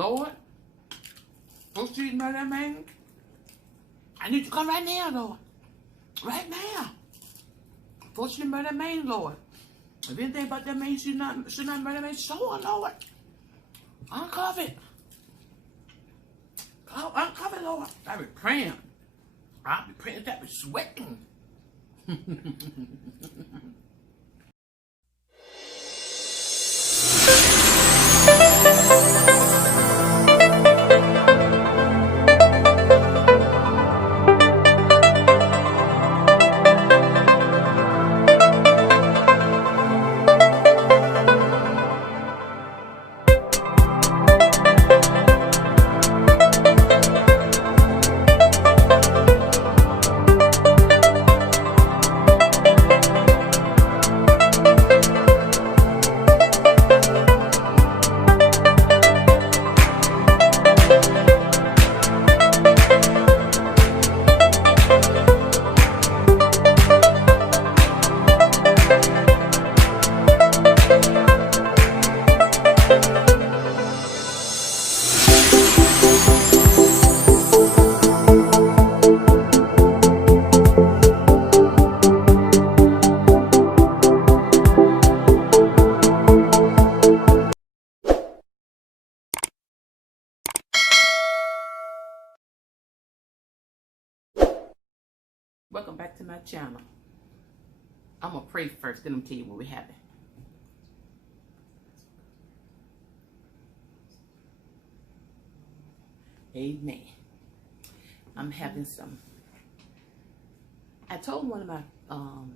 Lord, what's you eating by that man? I need you to come right now, Lord. Right now. What's you eating by that man, Lord? If anything about that man should not by that man, show her, Lord. Uncover it. Oh, uncover it, Lord. I be praying. I be praying that I be sweating. Welcome back to my channel. I'm going to pray first, then I'm tell you what we're having. Amen. I'm having some. I told one of my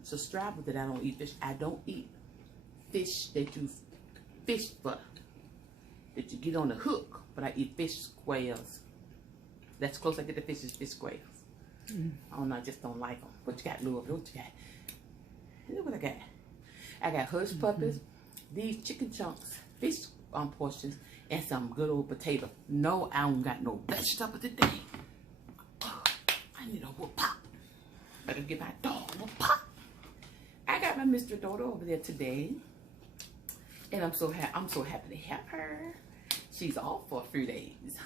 subscribers that I don't eat fish. I don't eat fish that you fish for, that you get on the hook, but I eat fish squares. That's close I get the fish is fish squares. I don't know, I just don't like them. What you got, Louis? What you got? Look what I got. I got hush puppies, these chicken chunks, fish portions, and some good old potato. No, I don't got no vegetable today. Oh, I need a whoop pop. Better get my dog a whoop pop. I got my Mr. daughter over there today, and I'm so happy to have her. She's off for a few days.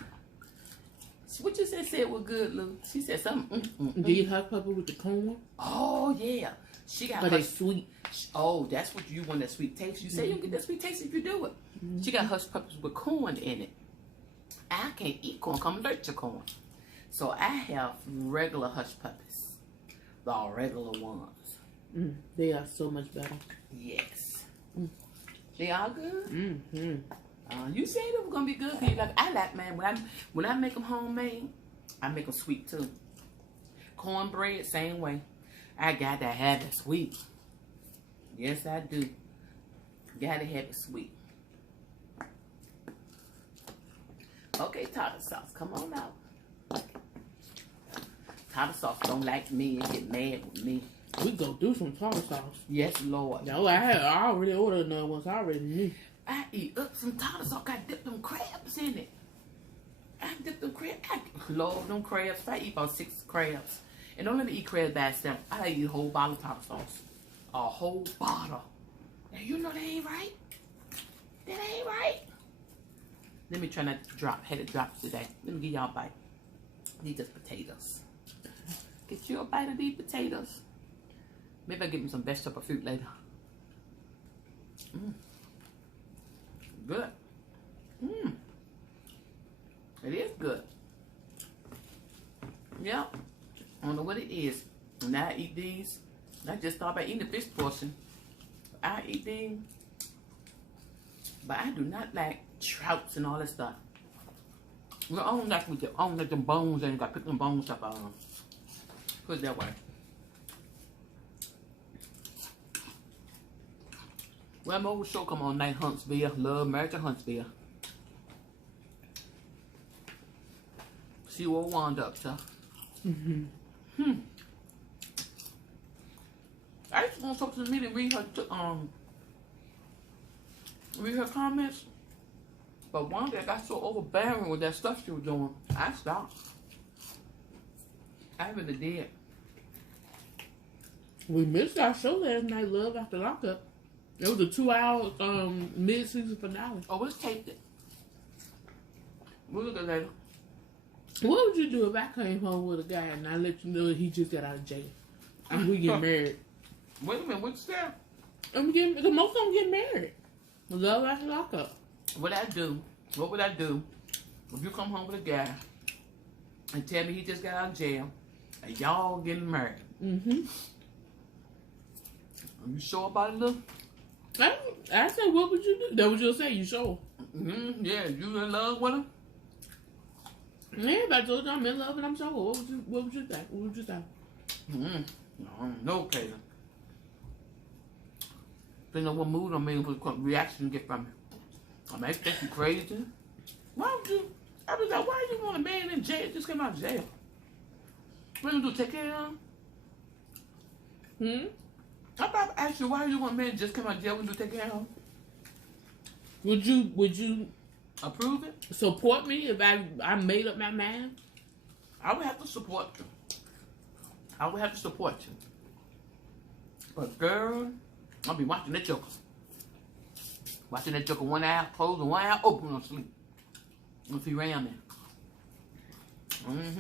What you said was good, Lou? She said something. Do you hush pupper with the corn? Oh yeah, she got. Are they sweet? Oh, that's what you want, that sweet taste. You say you get that sweet taste if you do it. She got hush puppies with corn in it. I can't eat corn. I'm allergic to corn, so I have regular hush puppies, the regular ones. They are so much better. Yes, they are good. You said it was gonna be good. Like I like, man, when I make them homemade, I make them sweet too. Cornbread, same way. I gotta have it sweet. Yes, I do. Gotta have it sweet. Okay, tartar sauce, come on out. Tartar sauce don't like me and get mad with me. We go do some tartar sauce. Yes, Lord. No, I already ordered another one, so I already knew. I eat up some tartar sauce. I dip them crabs in it. I dip them crabs. Lord, them crabs. I eat about 6 crabs. And don't let me eat crabs by itself. I eat a whole bottle of tartar sauce. A whole bottle. Now, you know that ain't right. That ain't right. Let me try not to drop. Had it drop today. Let me give y'all a bite. These just potatoes. Get you a bite of these potatoes. Maybe I'll get me some vegetable fruit later. Good. It is good. Yeah. I don't know what it is. And I eat these. I just thought about eating the fish portion. I eat these. But I do not like trouts and all that stuff. Well, I don't like them bones and you gotta pick them bones up. Put it that way. Well, my old show come on night, Huntsville. Love Marriage to Huntsville. See where we wound up to. I just want to talk to the meeting, read her comments. But one day I got so overbearing with that stuff she was doing, I stopped. I really did. We missed our show last night, Love After Lockup. It was a 2-hour mid-season finale. Oh, let's tape it. We'll look at it later. What would you do if I came home with a guy and I let you know he just got out of jail and we get married? Wait a minute, what's that? Because most of them get married. Love after lockup. What would I do if you come home with a guy and tell me he just got out of jail and y'all getting married? Mm-hmm. Are you sure about it, look? I said, what would you do? That what you'll say, you sure? Mm-hmm. Yeah, you in love with him? Yeah, if I told you I'm in love and I'm sure, what would you think? What would you think? Mm-hmm. No, Kaden. Depending on what mood I'm in, what reaction you get from me. I may think you crazy. Why would you? I was like, why you want a man in jail just came out of jail? What you do? Take care of him? I probably asked you why you want a man just came out of jail when you take care of him. Would you approve it? Support me if I made up my mind? I would have to support you. But girl, I'll be watching that joker. Watching that joker, one eye closed and one eye open on sleep. If he ran there.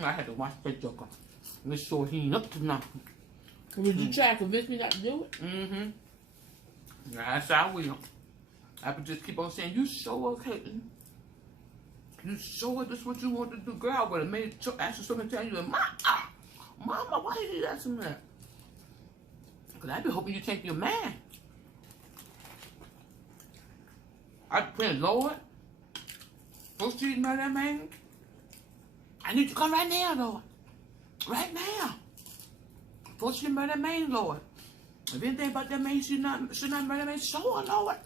I had to watch that joker. Make sure he ain't up to nothing. Would you try to convince me not to do it? Yes, I will. I would just keep on saying, you sure, Caitlin? You sure this is what you want to do? Girl, I would have made ask you something, tell you, Mama, why did you ask me that? Because I'd be hoping you change your mind. I'd pray, Lord, first you murder that man, I need you to come right now, Lord. Right now. First you murder that man, Lord. If anything about that man you should not murder that man, show her, Lord.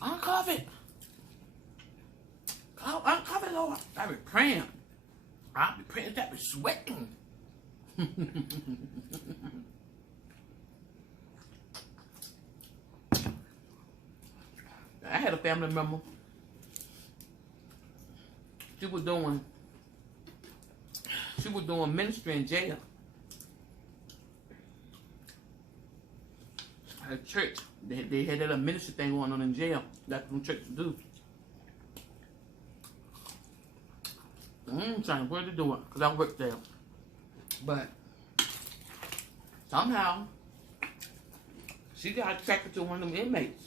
Uncover it. Uncover it, Lord. I'll be praying. I'll be praying. I'll be sweating. I had a family member. She was doing ministry in jail. At a church. They had that little ministry thing going on in jail. That's what churches do. I'm trying to where to do it because I work there. But somehow she got attracted to one of them inmates.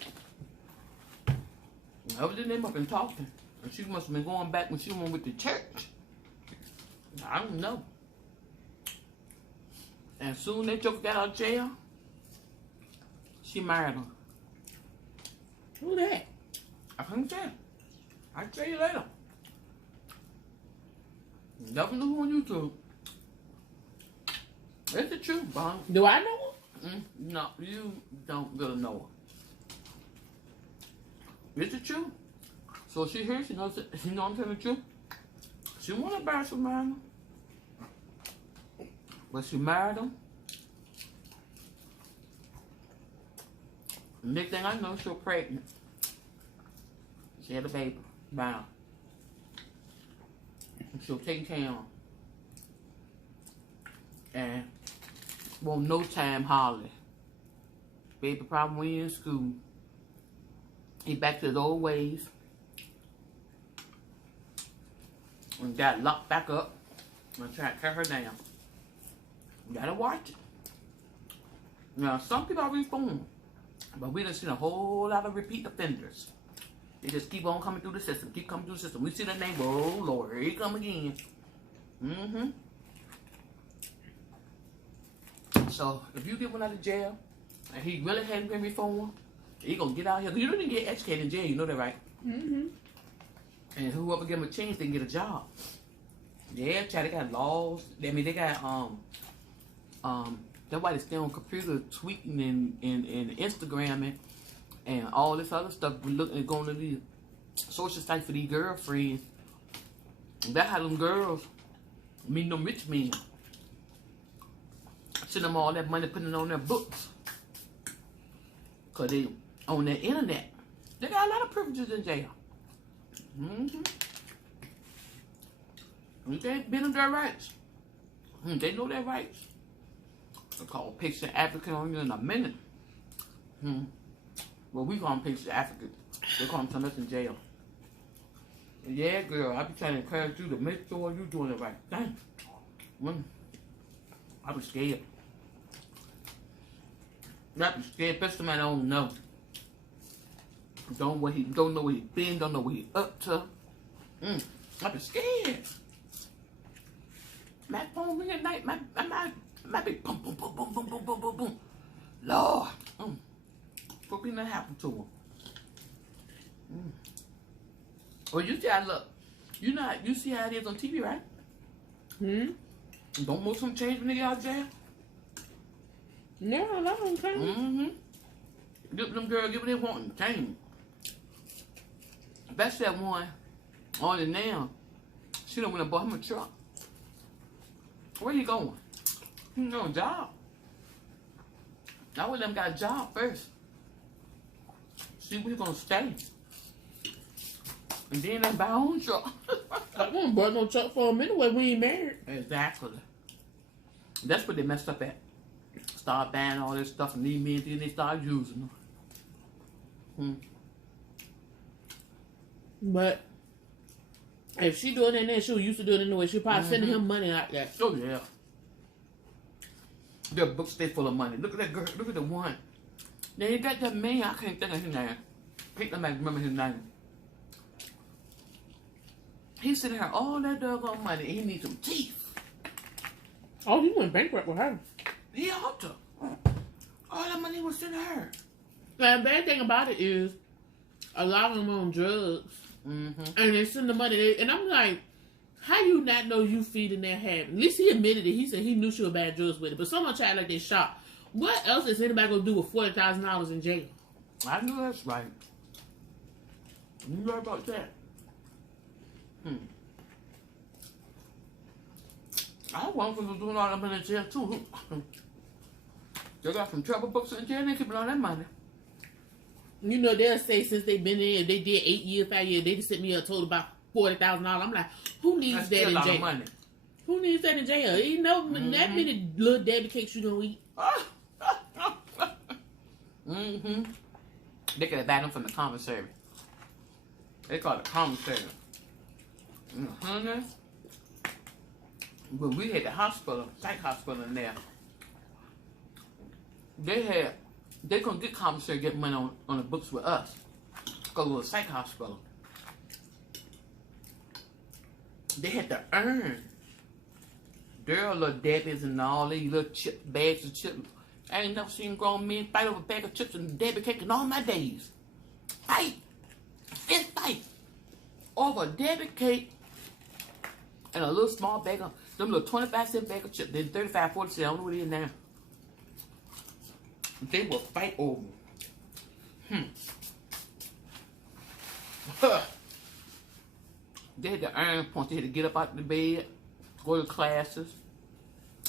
And over there they must have been talking. And she must have been going back when she went with the church. I don't know. And soon that joker got out of jail. She married him. Who that? I couldn't tell. I'll tell you later. Never knew who on YouTube. It's the truth, Bon. Do I know her? No, you don't really know her. It's the truth. So she here, she knows I'm telling the truth. She wanted to marry somebody. But she married him. Next thing I know, she was pregnant. She had a baby. Wow. She was taking care of him. And well, no time hardly. Baby probably went in school. He back to his old ways. And got locked back up. And tried to cut her down. You gotta watch it. Now, some people are reformed. But we done seen a whole lot of repeat offenders. They just keep on coming through the system. Keep coming through the system. We see the name, oh Lord, here he come again. So, if you get one out of jail, and he really hadn't been reformed, he gonna get out here. You don't even get educated in jail, you know that, right? And whoever give him a chance, they can get a job. Yeah, child, they got laws. I mean, they got, that's why they stay on computer tweeting and Instagramming and all this other stuff. Looking going to these social sites for these girlfriends. That's how them girls meet them rich men. Send them all that money, putting it on their books. Because they on the internet. They got a lot of privileges in jail. They been their rights. They know their rights. They call patient advocate on you in a minute. Well, we call them patient advocate. They call them something else in jail. Yeah, girl, I be trying to encourage you to make sure you're doing the right thing. I be scared. I be scared, especially when I don't know. Don't know where he been, don't know what he up to. I be scared. My phone ring at night, my big boom, boom, boom, boom, boom, boom, boom, boom, boom. Lord, what be not happen to him? Well, you see how look. You see how it is on TV, right? Don't most of them change when they get out of jail. No, that don't change. Give them girls, give what they want and change. That's that one on it now. She done went and bought him a truck. Where you going? He no job. I would let him got a job first. See where he gonna stay. And then I buy our own truck. I won't buy no truck for him anyway. We ain't married. Exactly. That's what they messed up at. Start buying all this stuff and these men, then they start using them. But if she doing it then she used to do it anyway, she probably sending him money like that. Oh yeah. Their books stay full of money. Look at that girl. Look at the one. Then you got that man. I can't think of his name. I can't remember his name. He sending her all that doggone money and he needs some teeth. Oh, he went bankrupt with her. He ought to. All that money was sent her. And the bad thing about it is a lot of them on drugs. And they send the money. And I'm like, how you not know you feeding their habit? At least he admitted it. He said he knew she was bad drugs with it. But someone tried like they shot. What else is anybody going to do with $40,000 in jail? I know that's right. You right about that. I want them to do all of them in jail too. They got some trouble books in jail and they keep all that money. You know, they'll say since they've been in, they did 8 years, 5 years, they just sent me a total about $40,000. I'm like, who needs That's that still in a lot jail? of money. Who needs that in jail? You know, that many little Debbie cakes you gonna eat. They could have banned them from the commissary. They call it commissary. When we had the hospital, psych hospital in there, they couldn't get commissary, get money on the books with us. Because it was a psych hospital. They had to earn their little Debbies and all these little bags of chips. I ain't never seen grown men fight over a bag of chips and Debbie cake in all my days. Fight! Fist fight! Over a Debbie cake and a little small bag of, them little 25-cent bag of chips. Then 35, 40 cents, I don't know what it is now. They will fight over. They had to earn points. They had to get up out of the bed, go to classes,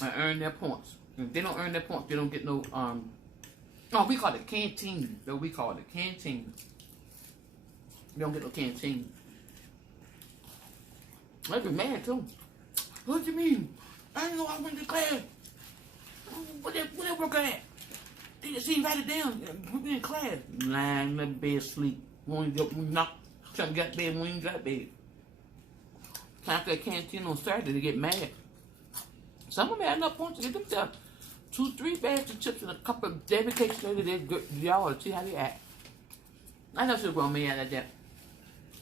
and earn their points. If they don't earn their points, they don't get no, we call it canteen. No, we call it canteen. They don't get no canteen. I'd be mad too. What do you mean? I didn't know I went to class. What that worker at? They just see write it down. We in class. Lying in the bed, sleep. Won't get knock. Trying to get bed, won't even got bed. Time for that canteen on Saturday, they get mad. Some of them had enough points to get themselves 2, 3 bags of chips and a couple of Debbie cakes later. Y'all to see how they act. I know she's grown me out like that.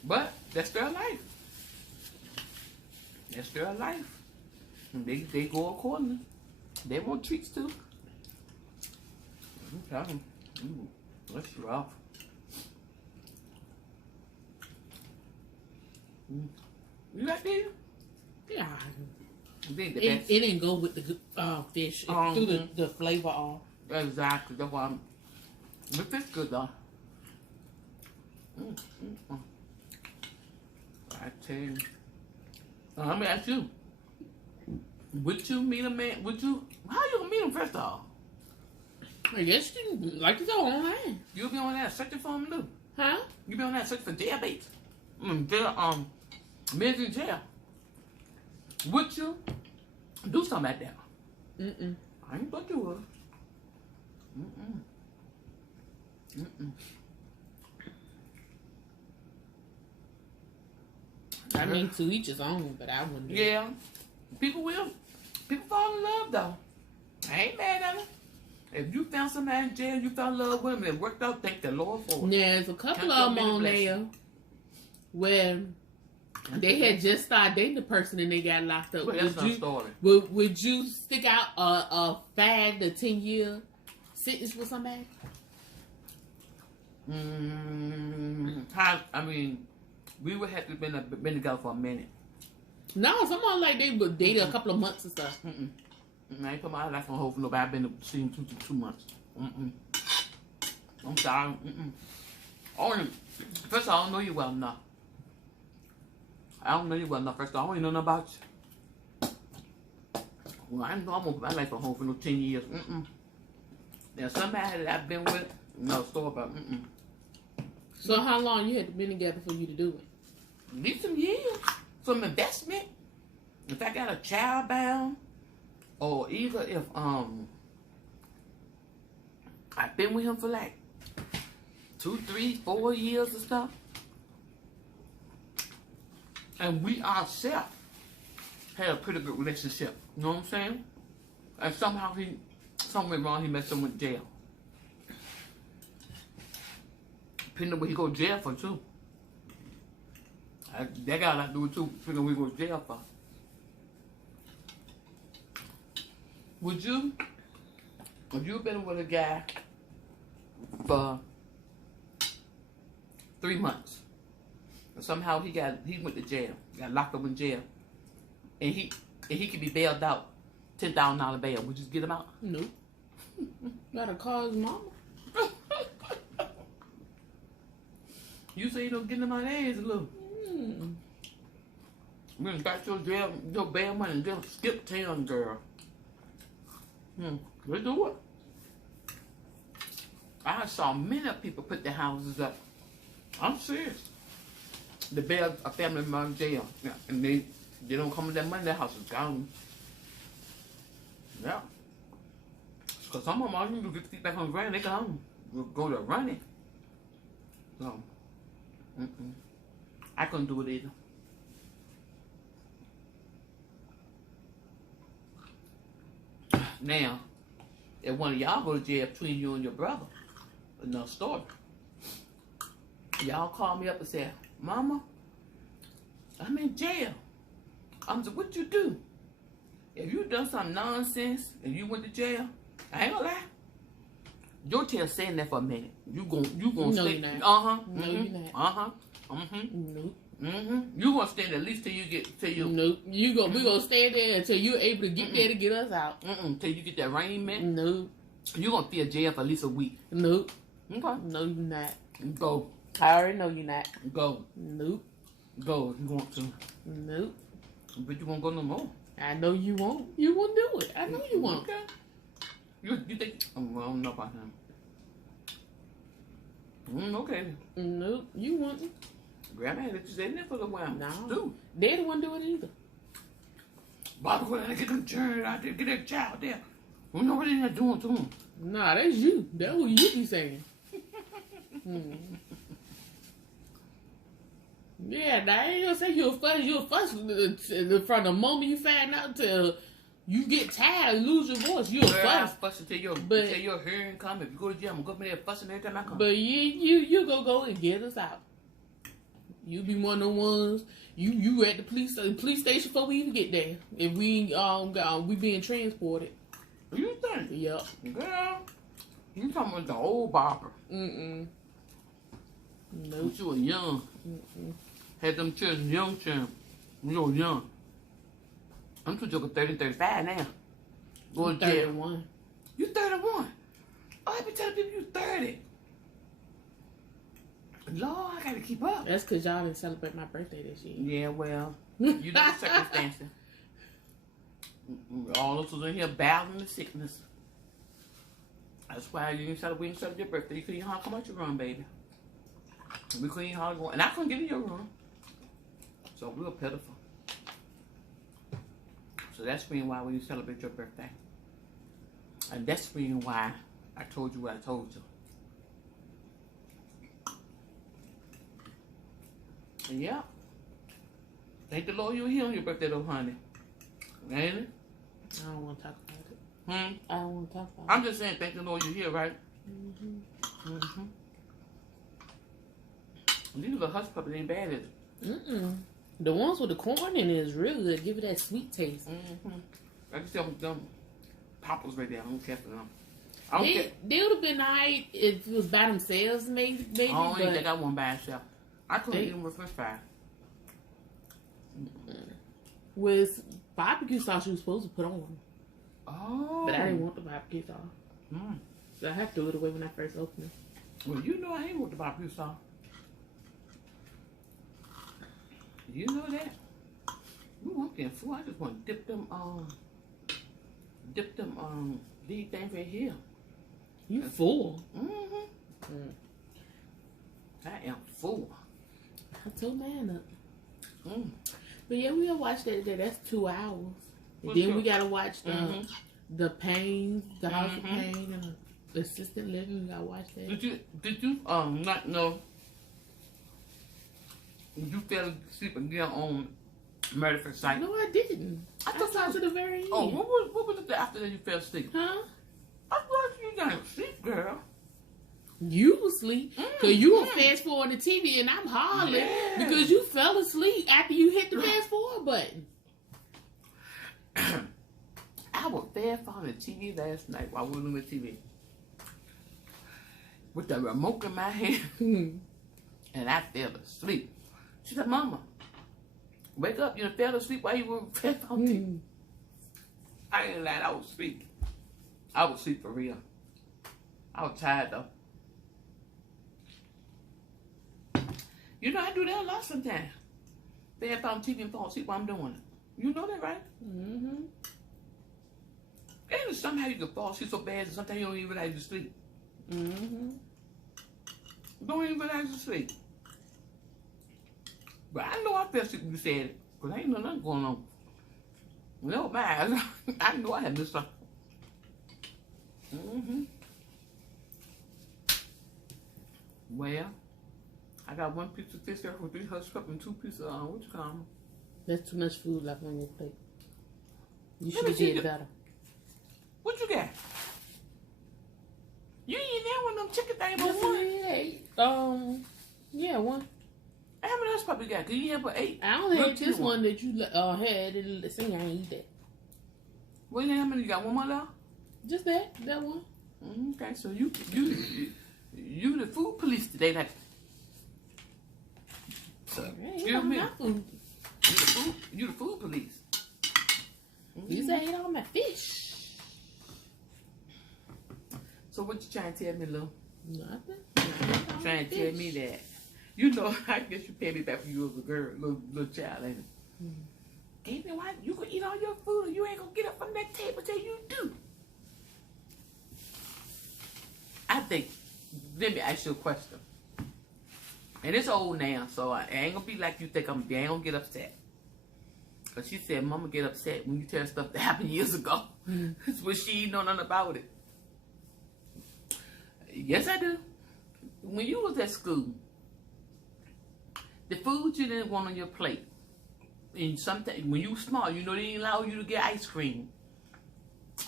But that's their life. That's their life. They go accordingly. They want treats too. I'm telling you, that's rough. You like that? Yeah. It didn't go with the fish. It threw the flavor off. Exactly. That's why the fish good though. I tell you. Let me ask you. Would you meet a man? How you gonna meet him first off? I guess you like to go online. You'll be on that searching for him too. Huh? You be on that searching for jailbaits. Men in jail. Would you do something like that? I ain't thought you would. I mean, to each his own, but I wouldn't. Yeah. People will. People fall in love, though. I ain't mad at them. If you found somebody in jail, you fell in love with them, and it worked out, thank the Lord for it. Yeah, there's a couple of them on there where they had just started dating the person and they got locked up. Well, that's not story. Would you stick out a 5 to 10 year sentence with somebody? I mean, we would have to been together for a minute. No, someone like they would date a couple of months and stuff. I ain't put my life on hold for nobody. I've been seeing 2 months. I'm sorry. First of all, I don't know you well enough. I don't know you well enough. First of all, I don't even know nothing about you. Well, I know I'm gonna put my life on hold for no 10 years. Now, somebody that I've been with, no story about. So how long you had to been together for you to do it? At least some years. Some investment. If I got a child bound, or either if I've been with him for like 2, 3, 4 years or stuff, and we ourselves had a pretty good relationship. You know what I'm saying? And somehow something went wrong. He met someone in jail. Depending on what he go to jail for too. That got a lot to do with too. Depending on what he go to jail for. Would you, if you've been with a guy for 3 months, and somehow he went to jail, got locked up in jail, and he could be bailed out, $10,000 bail, would you get him out? Nope. Gotta call his mama. You say you don't get him out of age, look. When got your bail money and then skip town, girl. Let's do it. I saw many people put their houses up. I'm serious. The bail a family member in jail, and they don't come with that money. Their house is gone. Yeah. Cause some of them, all you do get to get back on the ground, they go to running. So, I couldn't do it either. Now, if one of y'all go to jail between you and your brother, another story. Y'all call me up and say, Mama, I'm in jail. I'm like, what you do? If you done some nonsense and you went to jail, I ain't gonna lie. Your tail staying there for a minute. You gonna no, stay. You're not. No, you're not. Nope. You gonna stand at least till you get Nope. We gonna stay there until you're able to get there to get us out. Till you get that arraignment. Nope. You gonna be in jail for at least a week. Nope. Okay. No, you're not. Go. I already know you're not. Go. Nope. Go if you want to. Nope. But you won't go no more. I know you won't. You won't do it. I know you won't. Okay. You think? Well, I don't know about him. Okay. Nope. You won't. Grandma had to stay there for a while. No. Dude. They didn't want to do it either. Bobby, when I get them children out there, get that child there. We know what they're doing to him. Nah, that's you. That's what you be saying. Yeah, now I ain't gonna say you'll fuss from the moment you find out till you get tired and lose your voice. You'll fuss. Fuss until your hearing come. If you go to jail, I'm gonna go up there fussing every time I come. But you go and get us out. You be one of the ones. You at the police station before we even get there. If we being transported. You think? Yep. Girl, you talking about the old Barbara? Nope. When you were young. Had them children, young children. When you were young. I'm too joking 30, 35 now. Going to jail. 31. You 31? Oh, I be telling people you 30. Lord, I gotta keep up. That's because y'all didn't celebrate my birthday this year. Yeah, well, you know the circumstances. All of us was in here battling the sickness. That's why you didn't celebrate your birthday. You couldn't even come out your room, baby. We couldn't even go, and I couldn't get in your room. So we were pitiful. So that's the reason why we didn't celebrate your birthday. And that's the reason why I told you what I told you. Yeah. Thank the Lord you're here on your birthday, though, honey. Ain't it? I don't want to talk about it. Hmm? I don't want to talk about I'm just saying, thank the Lord you're here, right? Mm-hmm. Mm-hmm. These little hush puppies ain't bad, is it? Mm-mm. The ones with the corn in it is real good. Give it that sweet taste. Mm-hmm. I just tell them poppers right there. I don't care for them. I don't care. They would have been alright if it was by themselves, maybe. I don't even think I want by itself. I couldn't eat them with French fries. With barbecue sauce, you were supposed to put on. Oh. But I didn't want the barbecue sauce. Mm. So I had to throw it away when I first opened it. Well, you know I ain't want the barbecue sauce. You know that? Ooh, I'm getting full. I just want to dip them these things right here. You full. Mm-hmm. I am full. I told man up. Mm. But yeah, we'll watch that today. That's 2 hours. And What's then up? we gotta watch the Pain, the House of Mm-hmm. Pain, and the Assistant Living. We gotta watch that. Did you not know you fell asleep again on Murder for Sight? No, I didn't. I thought saw to the very end. Oh, what was it after that you fell asleep? Huh? I thought you got sleep, girl. You was asleep because you were fast forward the TV and I'm hollering because you fell asleep after you hit the fast forward button. I was fast forward the TV last night while we were on the TV with the remote in my hand, and I fell asleep. She said, "Mama, wake up! You fell asleep while you were fast on TV." I ain't lying. I was asleep. I was asleep for real. I was tired though. You know I do that a lot sometimes. Fast on TV and fall asleep while I'm doing it. You know that, right? Mm-hmm. And somehow you can fall asleep so bad that sometimes you don't even realize you're asleep. Mm-hmm. Don't even realize you're asleep. But I know I fell asleep when you said it, because I ain't know nothing going on. No, my eyes. I know I had missed something. Mm-hmm. Well, I got 1 piece of fish there for 3 hush cup and 2 pieces of, what you call them? That's too much food left on your plate. You Let should me have see did better. What you got? You ain't there one of them chicken things but Yes, one. yeah, 1. How many hush pup you got? Cause you have but 8. I only What had you this want? one that you had. It seemed I ain't eat that. Well, you know how many you got? 1 more left? Just that one. Okay, so you the food police today, like. So, Hey, excuse me. my food. You the food police. You say I ate all my fish. So what you trying to tell me, Lou? Nothing. Trying to tell me that. You know, I guess you pay me back when you was a girl, little child, ain't it? Ain't it why you can eat all your food and you ain't gonna get up from that table till you do? I think, let me ask you a question. And it's old now, so I ain't gonna be like you think I ain't gonna get upset. Cause she said, Mama get upset when you tell stuff that happened years ago. It's when she ain't know nothing about it. Yes, I do. When you was at school, the food you didn't want on your plate, and sometimes when you was small, you know they didn't allow you to get ice cream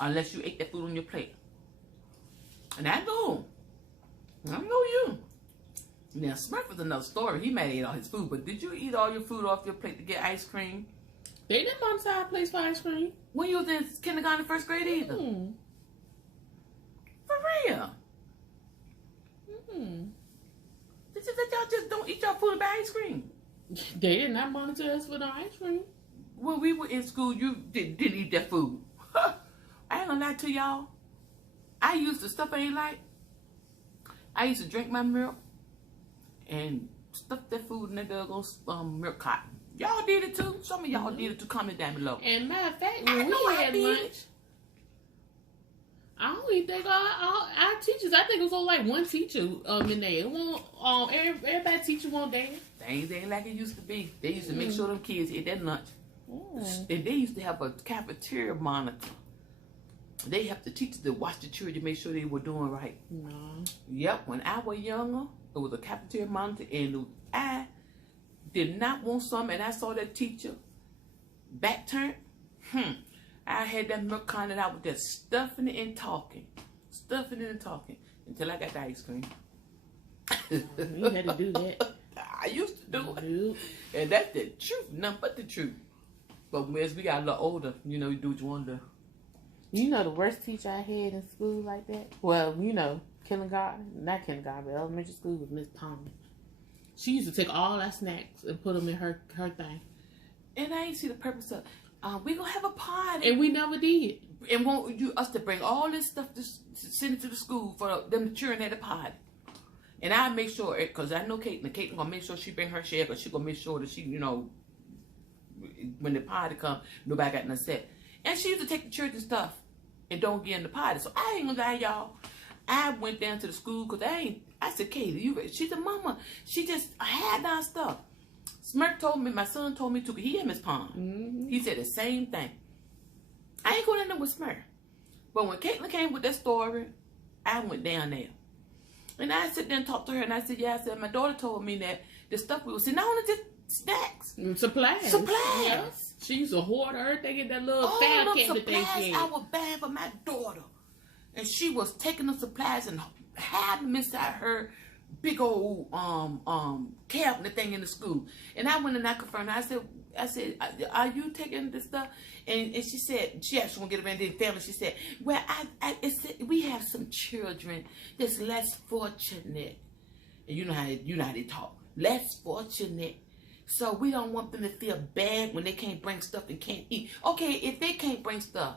unless you ate that food on your plate. And I know you. Now Smurf was another story. He might eat all his food, but did you eat all your food off your plate to get ice cream? They didn't want to have a place for ice cream. When you was in kindergarten, 1st grade either. For real. Did you that y'all just don't eat your food and buy ice cream? They did not monitor us for no ice cream. When we were in school, you didn't eat that food. I ain't gonna lie to y'all. I used to stuff I ain't like. I used to drink my milk and stuff that food in that doggone milk cotton. Y'all did it too. Some of y'all did it too. Comment down below. And matter of fact, I when know we I had did. lunch, I don't even think our teachers. I think it was only like 1 teacher in there. It won't, everybody teacher won't there. Things ain't like it used to be. They used to make sure them kids ate that lunch. And they used to have a cafeteria monitor. They have the teachers to watch the children to make sure they were doing right. No. Yep, when I was younger, it was a cafeteria monitor, and did not want some, and I saw that teacher back turned. I had that milk carton out with that stuffing it and talking. Until I got the ice cream. You had to do that. I used to do it. And that's the truth, nothing but the truth. But as we got a little older, you know, you do what you want to do. You know the worst teacher I had in school like that? Well, you know, not kindergarten, but elementary school was Miss Palmer. She used to take all our snacks and put them in her thing. And I ain't see the purpose of, we gonna have a party. And we never did. And want us to bring all this stuff to send it to the school for them children at the party. And I make sure, because I know Caitlin gonna make sure she bring her share, because she gonna make sure that she, you know, when the party come, nobody got nothing set. And she used to take the church and stuff and don't get in the party. So I ain't gonna lie, y'all. I went down to the school because I said, Katie, she said, Mama, she just had our stuff. Smirk told me, my son told me too, because he and Miss Palm. He said the same thing. I ain't going down there with Smirk. But when Caitlin came with that story, I went down there. And I sit there and talked to her, and I said, my daughter told me that the stuff we were seeing, not only just snacks. Supplies. Yeah. She used to hoard everything in that little file cabinet thing. I was bad for my daughter. And she was taking the supplies and hiding them inside her big old cabinet thing in the school. And I went and I confirmed. I said, are you taking this stuff? And she said, she actually won't get around the family. She said, well, we have some children that's less fortunate. And you know how they talk. Less fortunate. So we don't want them to feel bad when they can't bring stuff and can't eat. Okay, if they can't bring stuff,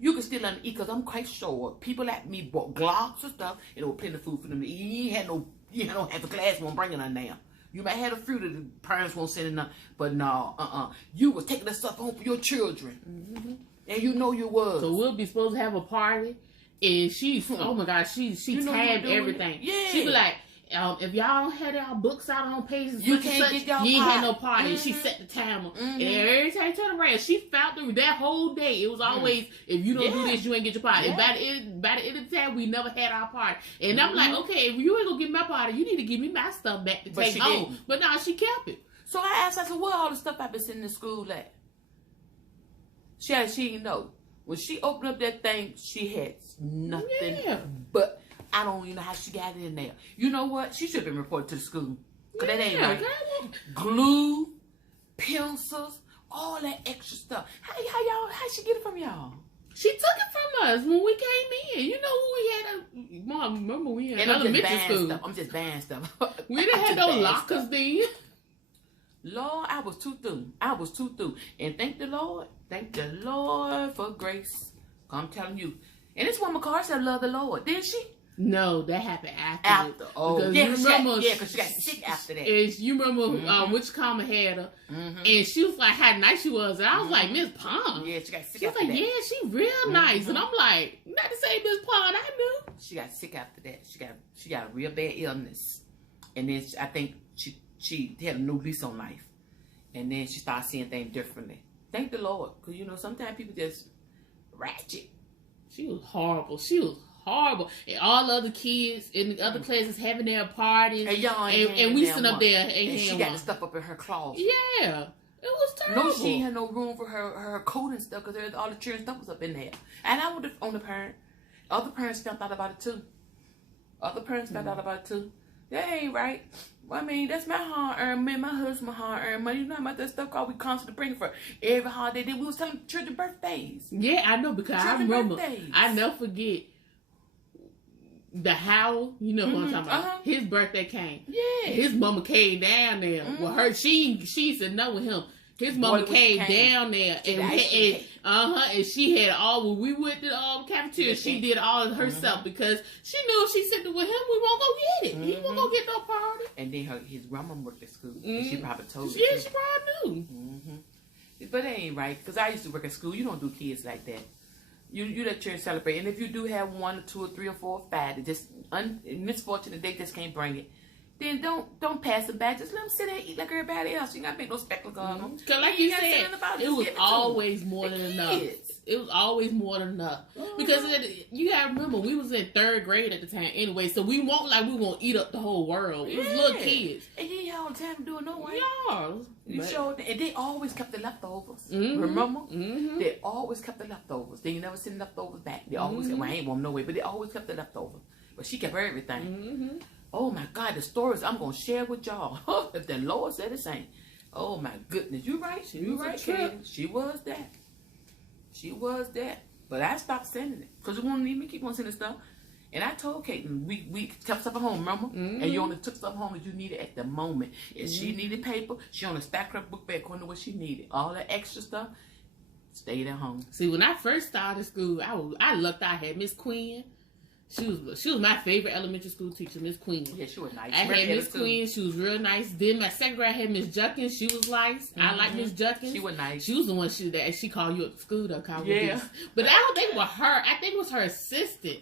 you can still let them eat, because I'm quite sure people like me bought globs and stuff, and there was plenty of food for them to eat. You ain't had no half a class won't bring it on now. You might have a few that the parents won't send it on, but no, you was taking that stuff home for your children. And you know you was. So we'll be supposed to have a party, and oh my gosh, she tabbed everything. Yeah. She be like, if y'all don't have y'all books out on pages, you can't get y'all you ain't had no party. She set the timer, and every time you turn around, she felt through that whole day. It was always, if you don't do this, you ain't get your party. And by the end of the time, we never had our party. And I'm like, okay, if you ain't gonna give me my party, you need to give me my stuff back to take home. Didn't. But no, she kept it. So I asked, I said, what all the stuff I've been sitting in school at? She didn't know. When she opened up that thing, she had nothing but. I don't even know how she got it in there. You know what? She should have been reported to the school. Because that ain't right. Glue, pencils, all that extra stuff. How she get it from y'all? She took it from us when we came in. You know when we had Mom, remember we had elementary school. I'm just buying stuff. We didn't have no lockers then. Lord, I was too through. And thank the Lord for grace. I'm telling you. And this woman Carr said love the Lord, didn't she? No, that happened after. Oh, because she got sick after that. And you remember which Karma had her, and she was like how nice she was, and I was like, Miss Pond. Yeah, she got sick. She was like, yeah, she real nice, and I'm like, not to say Miss Pond, I knew. She got sick after that. She got a real bad illness, and then I think she had a new lease on life, and then she started seeing things differently. Thank the Lord, because you know sometimes people just ratchet. She was horrible. And all the other kids in the other classes having their parties. And we sit up there and she got the stuff up in her closet. Yeah. It was terrible. No, she had no room for her coat and stuff because all the children's stuff was up in there. And I would have on the parent. Other parents found out about it too. That ain't right. Well, I mean, that's my hard-earned money. My husband hard-earned money. You know about that stuff called we constantly bring for every holiday. Then we was telling children birthdays. Yeah, I know because I remember. I never forget. The Howell, you know who I'm talking about. His birthday came. Yeah. His mama came down there. Well, her she used to know with him. His mama came down there and she had all when we went to the cafeteria, she did all of herself because she knew if she sitting with him, we won't go get it. He won't go get no party. And then his grandma worked at school. And she probably told her. Yeah, she probably knew. But that ain't right because I used to work at school. You don't do kids like that. You let children celebrate, and if you do have 1 or 2 or 3 or 4 or 5 that just misfortunate they just can't bring it, then don't pass it back. Just let them sit there and eat like everybody else. You gotta make no spectacle on them. Cause like you said, it was always more than enough. it was always more than enough. Because you gotta remember, we was in 3rd grade at the time anyway, so we won't like we won't eat up the whole world. We was little kids. And you ain't had all the time to do it no way. Yeah. You showed, and they always kept the leftovers. Remember? They always kept the leftovers. They never send leftovers back. They always said, well, I ain't want no way, but they always kept the leftovers. But she kept everything. Oh my God, the stories I'm gonna share with y'all. If the Lord said the same. Oh my goodness, you right. You right, Katie. She was that. She was that. But I stopped sending it because you won't need me keep on sending stuff. And I told Caitlin, we kept stuff at home, remember? And you only took stuff home that you needed at the moment. If she needed paper, she only stacked her book bag according to what she needed. All that extra stuff stayed at home. See, when I first started school, I lucked I had Miss Quinn. She was my favorite elementary school teacher, Miss Queen. Yeah, she was nice. I had Miss Queen. She was real nice. Then my 2nd grade I had Miss Juckins. She was nice. I like Miss Juckins. She was nice. She was the one that she called you at the school though. Yeah. But I don't think it was her. I think it was her assistant.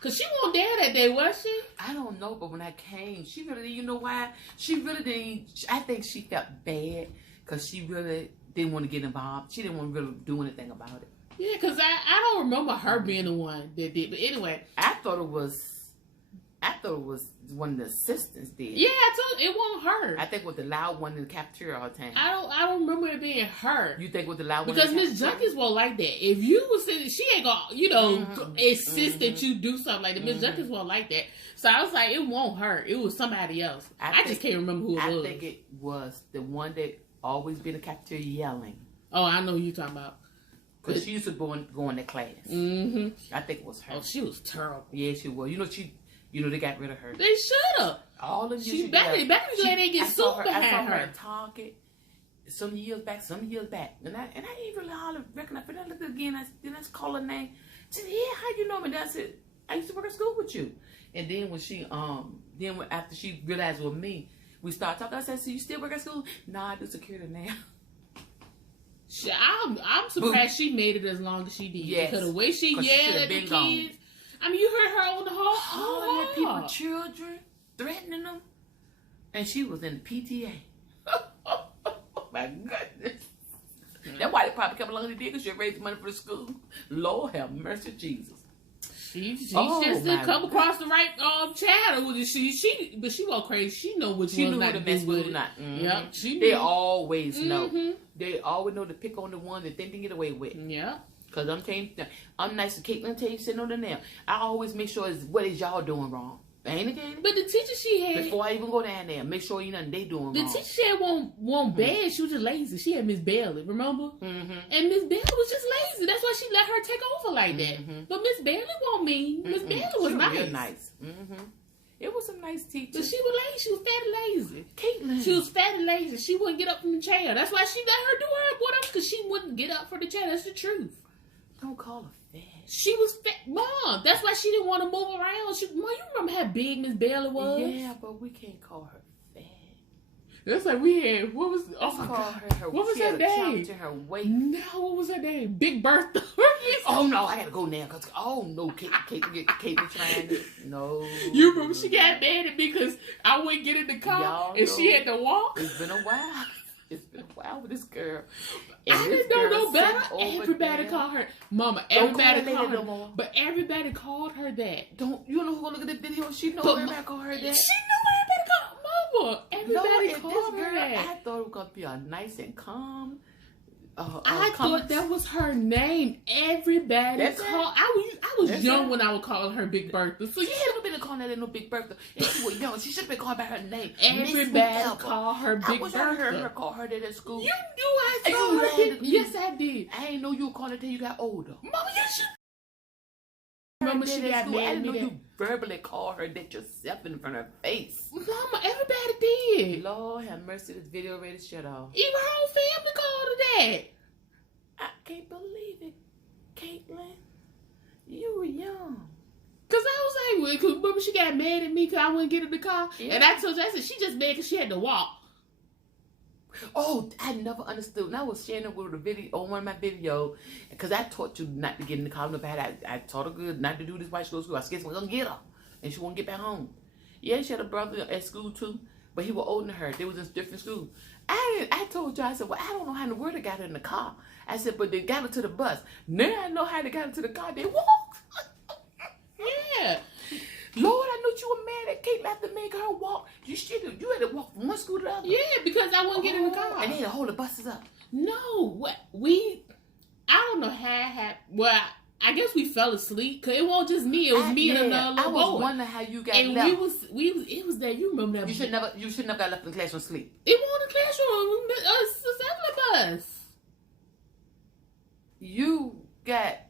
Cause she wasn't there that day, was she? I don't know, but when I came, she really, you know why? She really didn't. I think she felt bad because she really didn't want to get involved. She didn't want to really do anything about it. Yeah, because I don't remember her being the one that did. But anyway. I thought it was one of the assistants did. Yeah, it wasn't her. I think it was the loud one in the cafeteria all the time. I don't remember it being her. You think it was the loud one? Because Miss Junkins won't like that. If you was sitting, she ain't gonna, insist that you do something like that. Miss Junkins won't like that. So I was like, it wasn't her. It was somebody else. I just can't remember who it was. I think it was the one that always been in the cafeteria yelling. Oh, I know who you're talking about. Because she used to go in the class. I think it was her. Oh, she was terrible. Yeah, she was. You know, they got rid of her. They should have. All of you. She better they get sued behind I saw her her. at Target some years back. And I ain't really recognize. But I looked again. I call her name. I said, yeah, how you know me? That's it. I used to work at school with you. And then when she after she realized it was me, we started talking. I said, so you still work at school? No, I do security now. I'm surprised she made it as long as she did. Yes. Because the way she yelled at the kids. Gone. I mean, you heard her on the hall. Hollering at people, children, threatening them. And she was in the PTA. Oh my goodness. That's why they probably come along and did, because she raised money for the school. Lord have mercy, Jesus. She just didn't come across the right child. But she went crazy. She know which she one's knew not to to mess do with with or it. not. Yep, she knew. They always know. They always know to pick on the one that they can get away with. Yeah. Because I'm nice to Caitlin. Tell you, sitting on the nail. I always make sure what is y'all doing wrong. Ain't it, Katie? But the teacher she had, before I even go down there, make sure you nothing they doing wrong. The teacher she had won't bad. She was just lazy. She had Miss Bailey, remember? And Miss Bailey was just lazy. That's why she let her take over like that. But Miss Bailey won't mean. Miss Bailey was nice. Real nice. It was some nice teachers. But she was lazy. She was fat and lazy. Caitlin. She was fat and lazy. She wouldn't get up from the chair. That's why she let her do her whatever, because she wouldn't get up for the chair. That's the truth. Don't call her fat. She was fat. Mom, that's why she didn't want to move around. Mom, you remember how big Miss Bailey was? Yeah, but we can't call her fat. That's like we had, what was, oh my God. What was her name? To her weight. No, what was her name? Big Bertha. Oh no, I gotta go now. Cause Kate trying to. No. You remember she got mad at me because I wouldn't get in the car and she had to walk? It's been a while. It's been a while with this girl. And I didn't know no better. Everybody called her Mama. Everybody called her. No, but everybody called her that. You know who gonna look at the video? She know everybody called her that. She knew everybody called Mama. Everybody called her that. I thought it was gonna be a nice and calm. I thought that was her name. Everybody called. I was young when I would call her Big Bertha. So she should have been calling that no Big Bertha. And she was young. She should have been called by her name. Everybody called her Big Bertha. I heard her call her that at school. You knew I told her. Yes, I did. I ain't know you were calling her till you got older. Mama, yes, you. Remember she got mad at me. I didn't know you verbally called her that yourself in front of her face. Mama, everybody did. Lord have mercy, this video ready to shut off. Even her whole family called her that. I can't believe it. Caitlin, you were young. Cause I was like, cause remember she got mad at me because I wouldn't get in the car, and I told her, I said she just mad because she had to walk. Oh, I never understood. And I was sharing it with a video on one of my videos because I taught you not to get in the car. I taught her good not to do this while she goes to school. I scared someone gonna get her, and she won't get back home. Yeah, she had a brother at school too, but he was older than her. They was in different schools. I told you, I said, well, I don't know how in the world they got her in the car. I said, but they got her to the bus. Now I know how they got her to the car. They walked. Yeah. Lord, I knew you were mad at Kate after making her walk. You had to walk from one school to the other. Yeah, because I wouldn't get in the car. And they had to hold the buses up. No, I don't know how it happened. Well, I guess we fell asleep because it wasn't just me. It was me and another little boy. I was wondering how you got and left. It was that. You remember that? You should never got left in the classroom asleep. It wasn't a classroom. It's a assembly bus.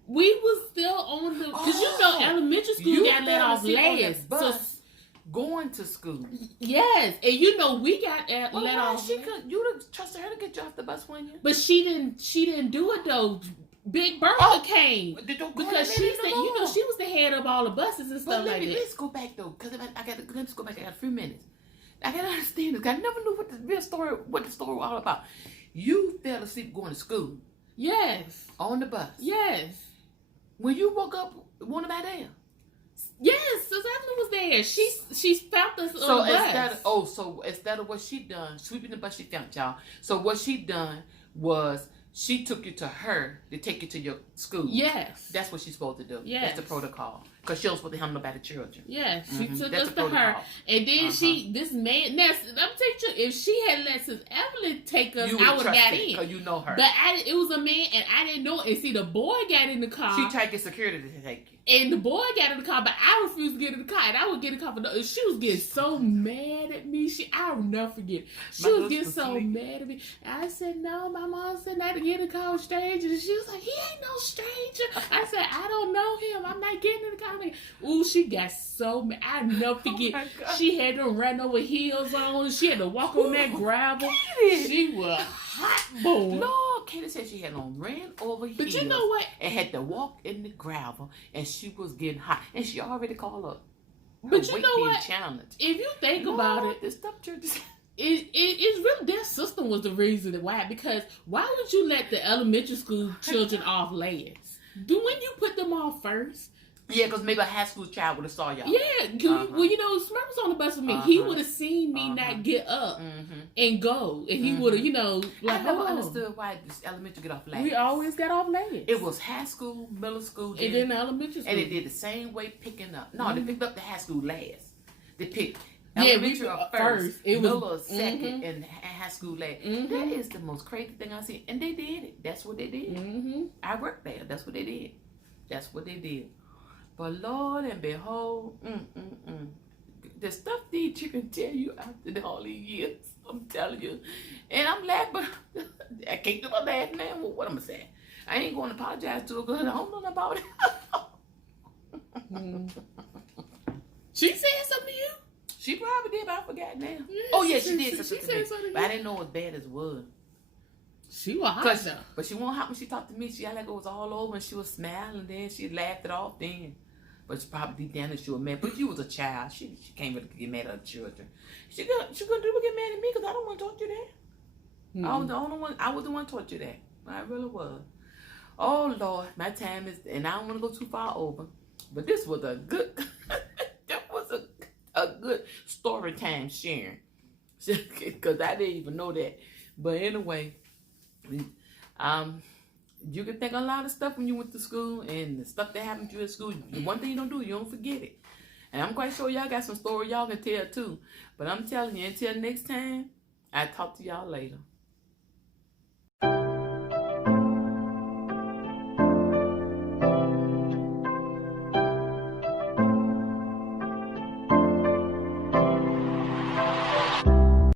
We was still on the, because you know elementary school got let off last. Bus going to school. Yes, and you know we got let off. You would have trusted her to get you off the bus, wouldn't you? But she didn't do it though. Big Bertha came because she said, you know, she was the head of all the buses and stuff like that. Let's go back though, because let's go back. I got a few minutes. I gotta understand this. I never knew what the story was all about. You fell asleep going to school. Yes. On the bus. Yes. When you woke up, wasn't about there. Yes, Evelyn was there. She found us on the bus. So instead of what she done, sweeping the bus, she found y'all. So what she done was she took you to her to take you to your school. Yes. That's what she's supposed to do. Yes. That's the protocol. Because she don't supposed to handle nobody children. Yes. She took That's us to her. And then this man, now, I'm telling you, if she had let Sis Evelyn take us, I would have got in. Because you know her. But it was a man, and I didn't know. And see, the boy got in the car. She tried to get security to take you. And the boy got in the car, but I refused to get in the car. And I would get in the car for she was getting so mad at me. I'll never forget. She was getting so mad at me. And I said, no, my mom said not to get in the car with strangers. And she was like, he ain't no stranger. I said, I don't know him. I'm not getting in the car. Ooh, she got so mad. I'll never forget. She had to run over heels on. She had to walk on that gravel. She was hot boy. Lord, Katie said she had on ran over heels. But you know what? And had to walk in the gravel. And she was getting hot. And she already called up. But you know what? Challenged. If you think about it, this stuff churches. It's really their system was the reason why. Because why would you let the elementary school children off last? When you put them off first? Yeah, because maybe a high school child would have saw y'all. Yeah, well, you know, Smurf was on the bus with me. He would have seen me not get up and go, and he would have, you know, like. I never understood why this elementary get off last. We always got off last. It was high school, middle school, and then elementary school, and they did the same way picking up. No, they picked up the high school last. They picked elementary first, it was middle second, and high school last. That is the most crazy thing I've seen, and they did it. That's what they did. I worked there. That's what they did. That's what they did. But Lord and behold, the stuff these children tell you after all these years, I'm telling you. And I'm laughing, but I can't do my laugh now. What am I saying? I ain't going to apologize to her because I don't know about it. She said something to you? She probably did, but I forgot now. Yeah, she did. She said something. But I didn't know as bad as it was. She was hot though. But she wasn't hot when she talked to me. She had like it was all over and she was smiling then. She laughed it off then. But she probably deep down that she was mad. But you was a child. She can't really get mad at her children. She gonna do get mad at me because I don't want to talk to you that. I was the only one. I was the one taught you that. I really was. Oh Lord, my time is, and I don't want to go too far over. But this was a good. That was a good story time sharing. Because I didn't even know that. But anyway. You can think a lot of stuff when you went to school and the stuff that happened to you at school. The one thing you don't do, you don't forget it. And I'm quite sure y'all got some story y'all can tell too. But I'm telling you, until next time, I'll talk to y'all later.